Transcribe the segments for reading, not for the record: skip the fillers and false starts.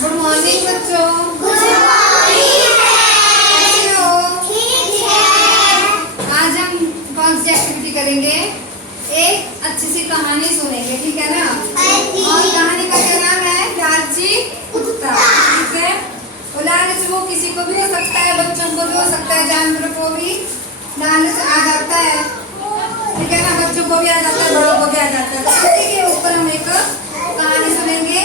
Good morning बच्चों। Good morning. कैसे हो? ठीक है। आज हम कौन सी एक्टिविटी करेंगे? एक अच्छी सी कहानी सुनेंगे, ठीक है ना? और कहानी का क्या नाम है? लालची कुत्ता। ठीक है। और लालच वो किसी को भी हो सकता है, बच्चों को भी हो सकता है, जानवरों को भी लालच आ जाता है, ठीक है ना? बच्चों को भी आ जाता है, बड़ों को भी आ जाता है। तो इसी के ऊपर हम एक कहानी सुनेंगे।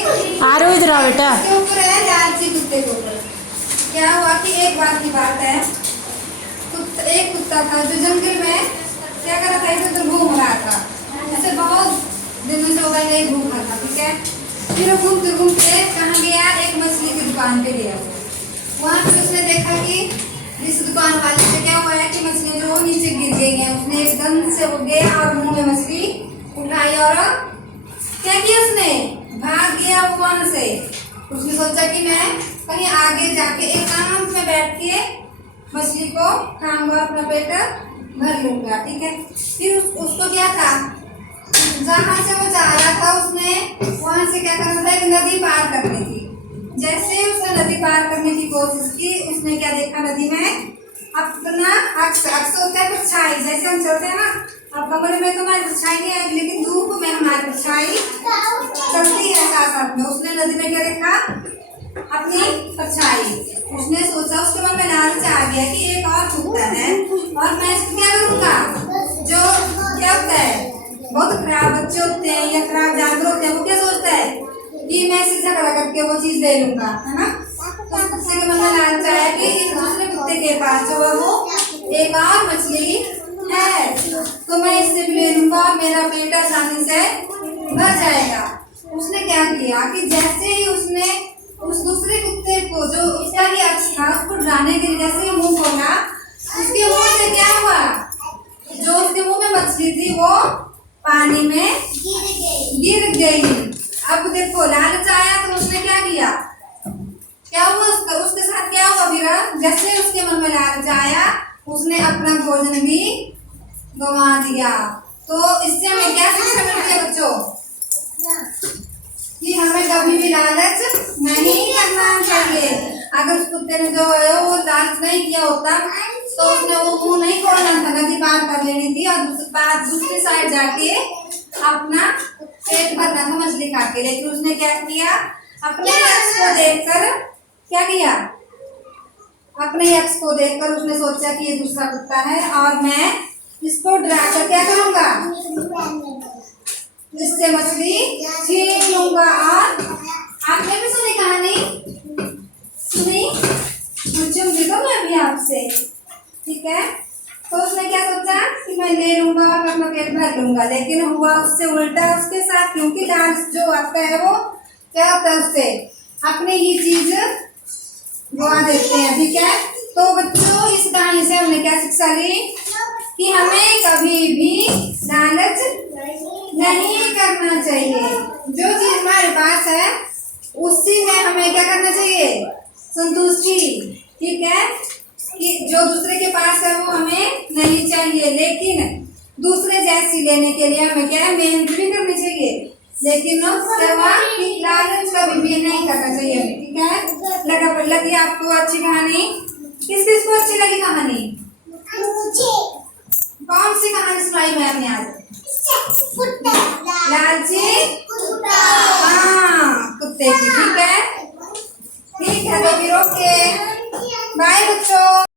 आ रहे हो इधर आओ बेटा। इसके ऊपर है लालची कुत्ते के ऊपर। क्या हुआ कि एक बार की बात है, एक कुत्ता था जो जंगल में क्या कर रहा था, इधर उधर घूम रहा था। ऐसे बहुत दिनों से हो गए नहीं घूम रहा था, ठीक है। फिर वो घूमते घूमते कहाँ गया, एक मछली की दुकान पे गया। वहाँ पे उसने देखा कि इस दुकान वाले से क्या हुआ है कि मछली जो नीचे गिर गई है। उसने एकदम से हो गया और मुंह में मछली उठाई और क्या किया उसने, भाग गया वो वहां से। उसने सोचा कि मैं कहीं आगे जाके एकांत में बैठ के मछली को खाऊंगा, अपना पेट भर लूंगा, ठीक है। फिर उसको क्या था, जहाँ से वो जा रहा था उसने वहां से क्या करना था, एक नदी पार करनी थी। जैसे उसने नदी पार करने की कोशिश की, उसने क्या देखा, नदी में अपना अक्स होता है परछाई। जैसे हम चलते हैं ना, अब कमरे में तो हमारी परछाई नहीं आएगी, लेकिन धूप में हमारी परछाई चलती है साथ साथ में। उसने नदी में क्या देखा, अपनी परछाई। उसने सोचा, उसके मन में लालच आ गया कि एक और कुत्ता है और मैं इसको क्या करूँगा, जो क्या होता है, बहुत खराब बच्चे होते हैं या खराब जानवर होते हैं, वो क्या सोचता है कि मैं इससे झगड़ा करके वो चीज ले लूंगा, है ना। तो उस कुत्ते के मन में लालच आया कि इस दूसरे कुत्ते के पास जो है वो एक और मछली है, तो मैं इससे भी ले लूंगा और मेरा पेट आसानी से भर जाएगा। उसने क्या किया कि जैसे ही उसने उस दूसरे कुत्ते को, जो उसका ही अक्ष था, उसको डराने के लिए जैसे ही मुंह खोला, उसके मुंह से क्या हुआ, जो उसके मुंह में मछली थी वो पानी में गिर गई। अब देखो लालच आया तो उसने क्या किया, क्या हुआ उसके साथ क्या हुआ, फिर जैसे उसके मन में लालच आया उसने अपना भोजन भी गंवा दिया। तो इससे हमें क्या शिक्षा मिलती है बच्चों, कि हमें कभी भी लालच नहीं करना चाहिए। अगर उस कुत्ते ने जो है वो लालच नहीं किया होता तो उसने वो मुंह नहीं खोलना था, नदी पार कर लेनी थी और दूसरी साइड जाके अपना पेट भरना था मछली खा के। लेकिन उसने क्या किया, अपने यक्ष को देखकर क्या किया, अपने यक्ष को देखकर उसने सोचा कि ये दूसरा कुत्ता है और मैं इसको डरा कर क्या करूंगा, इससे मछली छीन लूंगा। और आपने भी सुनी कहानी, सुनी बच्चों, देखो मैं अभी आपसे, ठीक है। तो उसने क्या सोचा कि मैं ले लूंगा और अपना पेट भर लूंगा, लेकिन हुआ उससे उल्टा उसके साथ, क्योंकि लालच जो आता है वो क्या होता है, उससे अपनी ही चीज गवा देते हैं, ठीक है। तो बच्चों इस कहानी से हमने क्या शिक्षा ली कि हमें कभी भी लालच नहीं करना चाहिए। जो चीज हमारे पास है उसी में हमें क्या करना चाहिए, संतुष्टि, ठीक है। कि जो दूसरे के पास है वो हमें नहीं चाहिए, लेकिन दूसरे जैसी लेने के लिए हमें क्या है, मेहनत भी करनी चाहिए, लेकिन लालच कभी भी नहीं करना चाहिए हमें, ठीक है। लगी आपको अच्छी कहानी? किस किस को अच्छी लगी कहानी? कौन सी कहानी सुनाई मैम ने आज? लालची कुत्ता। हाँ, कुत्ते की, ठीक है। ठीक है तो फिर ओके, बाय बच्चों।